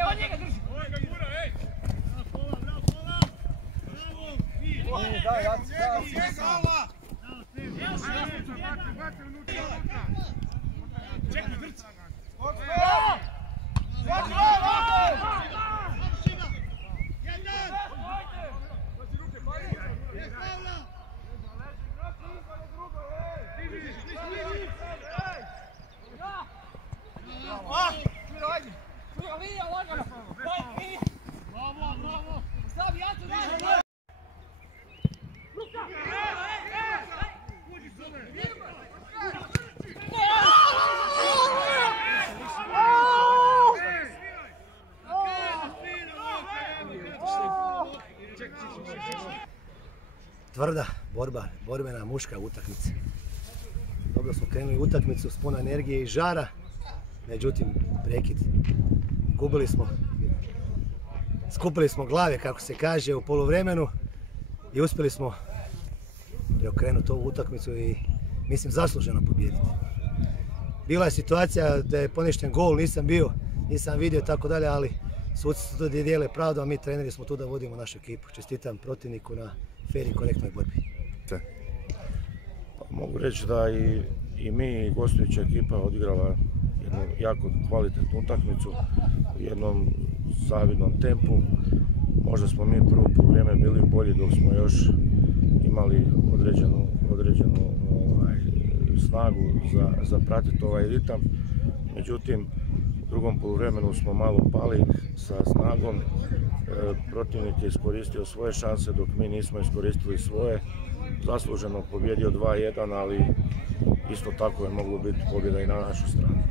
Evo njega drži! Čekaj, drci! Tvrda borba, borbena muška utakmica. Dobro smo krenuli utakmicu s puno energije i žara, međutim prekid. Skupili smo glave, kako se kaže, u poluvremenu i uspjeli smo preokrenuti ovu utakmicu i mislim zasluženo pobijediti. Bila je situacija da je poništen gol, nisam vidio tako dalje, ali suci su tu dijele pravdu, a mi treneri smo tu da vodimo našu ekipu. Čestitam protivniku na fer i korektnoj borbi. Pa, mogu reći da i mi, gostujuća ekipa, odigrala jednu jako kvalitetnu utakmicu u jednom zavidnom tempu. Možda smo mi prvo vrijeme bili bolji dok smo još imali određenu snagu za pratiti ovaj ritam. Međutim, u drugom poluvremenu smo malo pali sa snagom. Protivnik je iskoristio svoje šanse dok mi nismo iskoristili svoje. Zasluženo pobjedio 2-1, ali isto tako je moglo biti pobjeda i na našu stranu.